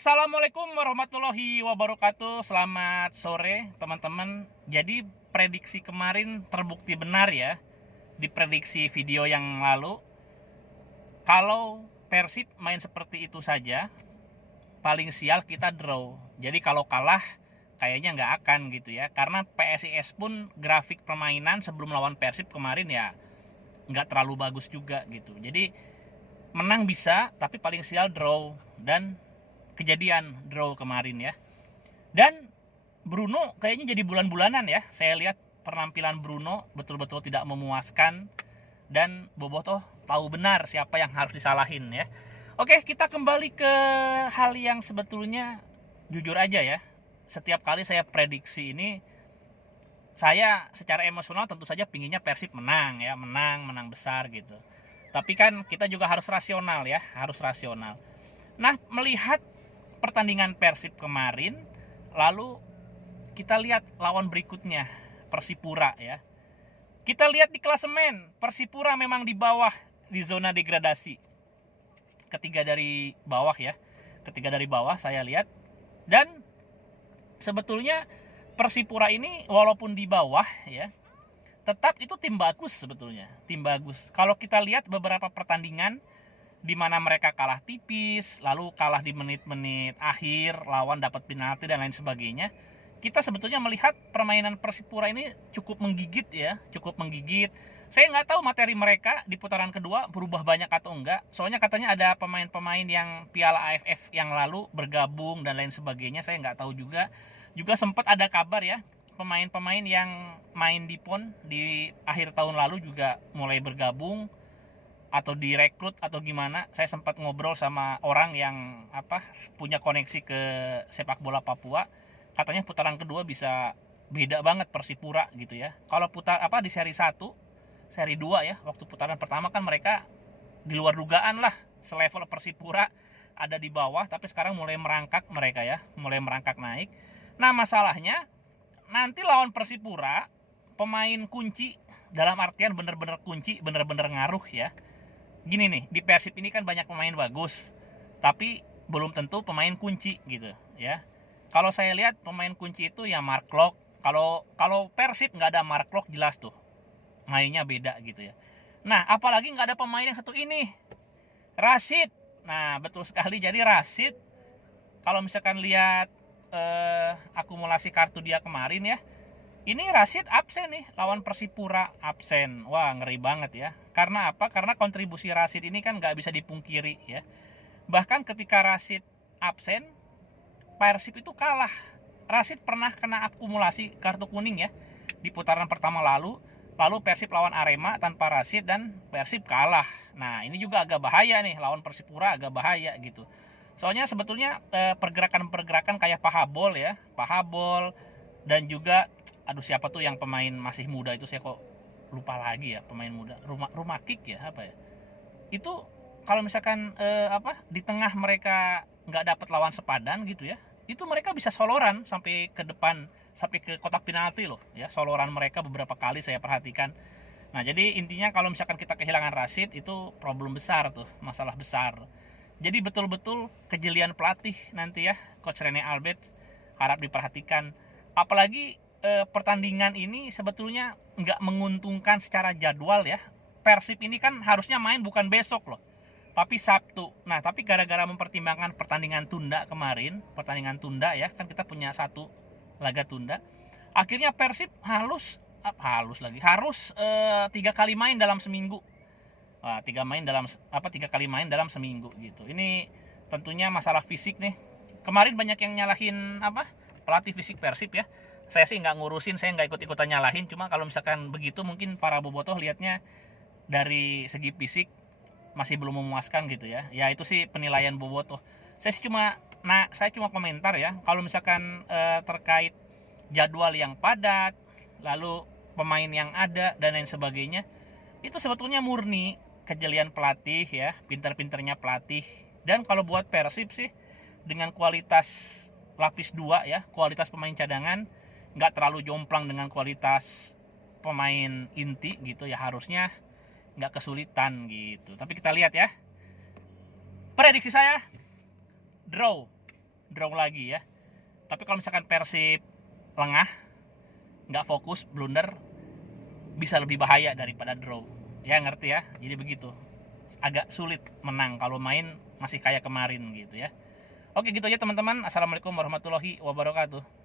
Assalamualaikum warahmatullahi wabarakatuh. Selamat sore teman-teman. Jadi prediksi kemarin terbukti benar ya. Di prediksi video yang lalu, kalau Persib main seperti itu saja, paling sial kita draw. Jadi kalau kalah kayaknya nggak akan gitu ya. Karena PSIS pun grafik permainan sebelum lawan Persib kemarin ya nggak terlalu bagus juga gitu. Jadi menang bisa, tapi paling sial draw. Dan kejadian draw kemarin ya. Dan Bruno kayaknya jadi bulan-bulanan ya. Saya lihat penampilan Bruno betul-betul tidak memuaskan. Dan Bobotoh tahu benar siapa yang harus disalahin ya. Oke, kita kembali ke hal yang sebetulnya jujur aja ya. Setiap kali saya prediksi ini, saya secara emosional tentu saja pinginnya Persib menang ya. Menang besar gitu. Tapi kan kita juga harus rasional ya. Harus rasional. Nah, melihat pertandingan Persib kemarin, lalu kita lihat lawan berikutnya, Persipura ya. Kita lihat di klasemen, Persipura memang di bawah, di zona degradasi. Ketiga dari bawah ya. Ketiga dari bawah saya lihat. Dan sebetulnya Persipura ini walaupun di bawah ya, tetap itu tim bagus sebetulnya. Tim bagus. Kalau kita lihat beberapa pertandingan di mana mereka kalah tipis, lalu kalah di menit-menit akhir, lawan dapat penalti dan lain sebagainya. Kita sebetulnya melihat permainan Persipura ini cukup menggigit ya, cukup menggigit. Saya nggak tahu materi mereka di putaran kedua berubah banyak atau enggak. Soalnya katanya ada pemain-pemain yang Piala AFF yang lalu bergabung dan lain sebagainya. Saya nggak tahu juga. Juga sempat ada kabar ya, pemain-pemain yang main di PON di akhir tahun lalu juga mulai bergabung atau direkrut atau gimana. Saya sempat ngobrol sama orang yang punya koneksi ke sepak bola Papua. Katanya putaran kedua bisa beda banget Persipura gitu ya. Kalau di seri 1, seri 2 ya, waktu putaran pertama kan mereka di luar dugaan lah, selevel Persipura, ada di bawah, tapi sekarang mulai merangkak mereka ya, mulai merangkak naik. Nah, masalahnya nanti lawan Persipura, pemain kunci dalam artian bener-bener kunci, bener-bener ngaruh ya. Gini nih, di Persib ini kan banyak pemain bagus, tapi belum tentu pemain kunci gitu ya. Kalau saya lihat pemain kunci itu ya Mark Klok. Kalau Persib nggak ada Mark Klok, jelas tuh mainnya beda gitu ya. Nah, apalagi nggak ada pemain yang satu ini, Rashid. Nah, betul sekali. Jadi Rashid, kalau misalkan lihat akumulasi kartu dia kemarin ya, ini Rashid absen nih, lawan Persipura absen. Wah, ngeri banget ya. Karena apa? Karena kontribusi Rashid ini kan nggak bisa dipungkiri ya. Bahkan ketika Rashid absen, Persib itu kalah. Rashid pernah kena akumulasi kartu kuning ya di putaran pertama lalu. Lalu Persib lawan Arema tanpa Rashid dan Persib kalah. Nah, ini juga agak bahaya nih, lawan Persipura agak bahaya gitu. Soalnya sebetulnya pergerakan-pergerakan kayak Pahabol ya, Pahabol dan juga siapa tuh yang pemain masih muda itu, saya kok lupa lagi ya, pemain muda, rumah kick ya apa ya, itu kalau misalkan di tengah mereka nggak dapat lawan sepadan gitu ya, itu mereka bisa soloran sampai ke depan, sampai ke kotak penalti loh ya, soloran mereka beberapa kali saya perhatikan. Nah, jadi intinya kalau misalkan kita kehilangan Rashid, itu problem besar tuh, masalah besar. Jadi betul-betul kejelian pelatih nanti ya, Coach Rene Albert harap diperhatikan. Apalagi pertandingan ini sebetulnya nggak menguntungkan secara jadwal ya. Persib ini kan harusnya main bukan besok loh, tapi Sabtu. Nah, tapi gara-gara mempertimbangkan pertandingan tunda kemarin, pertandingan tunda ya, kan kita punya satu laga tunda. Akhirnya Persib harus 3 kali main dalam seminggu. Wah, 3 kali main dalam seminggu gitu. Ini tentunya masalah fisik nih. Kemarin banyak yang nyalahin pelatih fisik Persib ya. Saya sih nggak ngurusin, saya nggak ikut-ikutan nyalahin. Cuma kalau misalkan begitu, mungkin para bobotoh lihatnya dari segi fisik masih belum memuaskan gitu ya. Ya itu sih penilaian bobotoh. Saya cuma komentar ya. Kalau misalkan terkait jadwal yang padat, lalu pemain yang ada dan lain sebagainya, itu sebetulnya murni kejelian pelatih ya, pinter-pinternya pelatih. Dan kalau buat Persib sih, dengan kualitas lapis 2 ya, kualitas pemain cadangan nggak terlalu jomplang dengan kualitas pemain inti gitu ya, harusnya nggak kesulitan gitu. Tapi kita lihat ya, prediksi saya draw draw lagi ya. Tapi kalau misalkan Persib lengah, nggak fokus, blunder, bisa lebih bahaya daripada draw. Ya ngerti ya, jadi begitu. Agak sulit menang kalau main masih kayak kemarin gitu ya. Oke gitu aja teman-teman. Assalamualaikum warahmatullahi wabarakatuh.